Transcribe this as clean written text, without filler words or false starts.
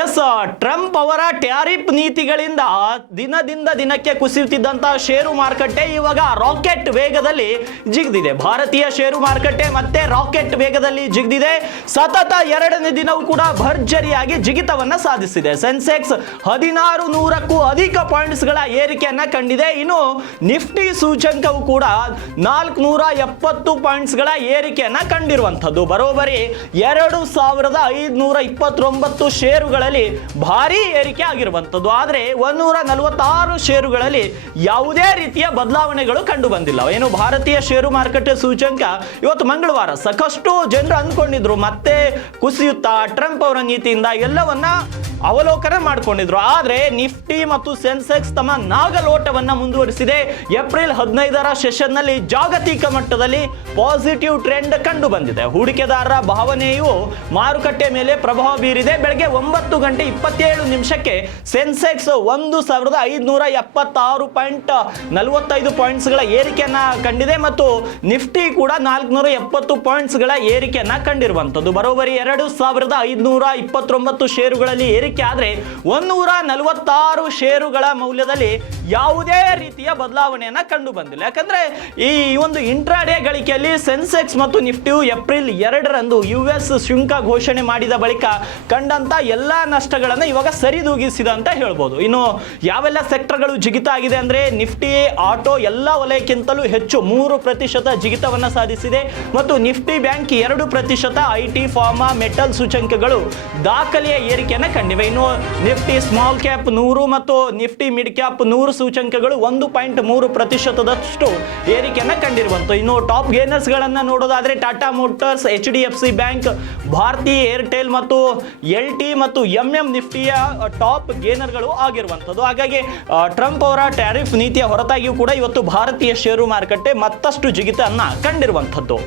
S, Trump ಅವರ tariff ನೀತಿಗಳಿಂದ ದಿನದಿಂದ ದಿನಕ್ಕೆ ಕುಸಿಯುತ್ತಿದ್ದಂತಹ ಷೇರು ಮಾರುಕಟ್ಟೆ ಇವಾಗ ರಾಕೆಟ್ ವೇಗದಲ್ಲಿ ಜಿಗಿದಿದೆ. ಭಾರತೀಯ ಷೇರು ಮಾರುಕಟ್ಟೆ ಮತ್ತೆ ರಾಕೆಟ್ ವೇಗದಲ್ಲಿ ಜಿಗಿದಿದೆ. ಸತತ ಎರಡನೇ ದಿನವೂ ಕೂಡ ಭರ್ಜರಿಯಾಗಿ ಜಿಗಿತವನ್ನ ಸಾಧಿಸಿದೆ. ಸೆನ್ಸೆಕ್ಸ್ 1600ಕ್ಕೂ ಅಧಿಕ ಪಾಯಿಂಟ್ಸ್ಗಳ ಏರಿಕೆಯನ್ನ ಕಂಡಿದೆ. ಇನ್ನು ನಿಫ್ಟಿ ಸೂಚಂಕವು ಕೂಡ 470 ಪಾಯಿಂಟ್ಸ್ಗಳ ಏರಿಕೆಯನ್ನ ಕಂಡಿರುವಂಥದ್ದು. ಬರೋಬ್ಬರಿ 2529 ಷೇರುಗಳಲ್ಲಿ ಭಾರಿ ಏರಿಕೆ ಆಗಿರುವಂಥದ್ದು. ಆದರೆ 146 ಷೇರುಗಳಲ್ಲಿ ಯಾವುದೇ ರೀತಿಯ ಬದಲಾವಣೆಗಳು ಕಂಡು ಬಂದಿಲ್ಲ. ಏನು ಭಾರತೀಯ ಷೇರು ಮಾರುಕಟ್ಟೆ ಸೂಚಂಕ ಇವತ್ತು ಮಂಗಳವಾರ ಸಾಕಷ್ಟು ಜನರು ಅಂದ್ಕೊಂಡಿದ್ರು ಮತ್ತೆ ಕುಸಿಯುತ್ತಾ ಟ್ರಂಪ್ ಅವರ ನೀತಿಯಿಂದ ಎಲ್ಲವನ್ನ ಅವಲೋಕನ ಮಾಡಿಕೊಂಡಿದ್ರು. ಆದರೆ ನಿಫ್ಟಿ ಮತ್ತು ಸೆನ್ಸೆಕ್ಸ್ ತಮ್ಮ ನಾಗಲೋಟವನ್ನ ಮುಂದುವರಿಸಿದೆ. ಏಪ್ರಿಲ್ 15ರ ಸೆಷನ್ ನಲ್ಲಿ ಜಾಗತಿಕ ಮಟ್ಟದಲ್ಲಿ ಪಾಸಿಟಿವ್ ಟ್ರೆಂಡ್ ಕಂಡು ಬಂದಿದೆ. ಹೂಡಿಕೆದಾರರ ಭಾವನೆಯು ಮಾರುಕಟ್ಟೆ ಮೇಲೆ ಪ್ರಭಾವ ಬೀರಿದೆ. ಬೆಳಗ್ಗೆ 9:27 ಸೆನ್ಸೆಕ್ಸ್ 1576.45 ಪಾಯಿಂಟ್ಸ್ಗಳ ಏರಿಕೆಯನ್ನ ಕಂಡಿದೆ ಮತ್ತು ನಿಫ್ಟಿ ಕೂಡ 470 ಪಾಯಿಂಟ್ಸ್ಗಳ ಏರಿಕೆಯನ್ನ ಕಂಡಿರುವಂತದ್ದು. ಬರೋಬ್ಬರಿ 2529 ಷೇರುಗಳಲ್ಲಿ ಏರಿಕೆ ಆದ್ರೆ 146 ಷೇರುಗಳ ಮೌಲ್ಯದಲ್ಲಿ ಯಾವುದೇ ರೀತಿಯ ಬದಲಾವಣೆಯನ್ನ ಕಂಡು ಬಂದಿಲ್ಲ. ಯಾಕಂದ್ರೆ ಈ ಒಂದು ಇಂಟ್ರಾಡೇ ಗಳಿಕೆಯಲ್ಲಿ ಸೆನ್ಸೆಕ್ಸ್ ಮತ್ತು ನಿಫ್ಟಿಯು ಏಪ್ರಿಲ್ 2ರಂದು US ಶುಲ್ಕ ಘೋಷಣೆ ಮಾಡಿದ ಬಳಿಕ ಕಂಡಂತ ಎಲ್ಲಾ ನಷ್ಟಗಳನ್ನು ಇವಾಗ ಸರಿದೂಗಿಸಿದ ಅಂತ ಹೇಳ್ಬೋದು. ಇನ್ನು ಯಾವೆಲ್ಲ ಸೆಕ್ಟರ್ಗಳು ಜಿಗಿತ ಆಗಿದೆ ಅಂದ್ರೆ ನಿಫ್ಟಿ ಆಟೋ ಎಲ್ಲ ವಲಯಕ್ಕಿಂತಲೂ ಹೆಚ್ಚು 3% ಜಿಗಿತವನ್ನ ಸಾಧಿಸಿದೆ ಮತ್ತು Nifty bank 2%, IT, pharma, metal ಸೂಚಂಕಗಳು ದಾಖಲೆಯ ಏರಿಕೆಯನ್ನ ಕಂಡಿವೆ. ಇನ್ನು ನಿಫ್ಟಿ ಸ್ಮಾಲ್ ಕ್ಯಾಪ್ 100 ಮತ್ತು ನಿಫ್ಟಿ ಮಿಡ್ ಕ್ಯಾಪ್ 100 ಸೂಚಂಕಗಳು 1.3% ಏರಿಕೆಯನ್ನ ಕಂಡಿರುವಂತ. ಇನ್ನು ಟಾಪ್ ಗೇನರ್ಸ್ ಗಳನ್ನ ನೋಡೋದಾದ್ರೆ Tata Motors, HDFC bank, Bharti Airtel ಮತ್ತು LT ಮತ್ತು MM ನಿಫ್ಟಿಯ ಟಾಪ್ ಗೇನರ್ಗಳು ಆಗಿರುವಂಥದ್ದು. ಹಾಗಾಗಿ ಟ್ರಂಪ್ ಅವರ ಟ್ಯಾರಿಫ್ ನೀತಿಯ ಹೊರತಾಗಿಯೂ ಕೂಡ ಇವತ್ತು ಭಾರತೀಯ ಷೇರು ಮಾರುಕಟ್ಟೆ ಮತ್ತಷ್ಟು ಜಿಗಿತನ್ನ ಕಂಡಿರುವಂಥದ್ದು.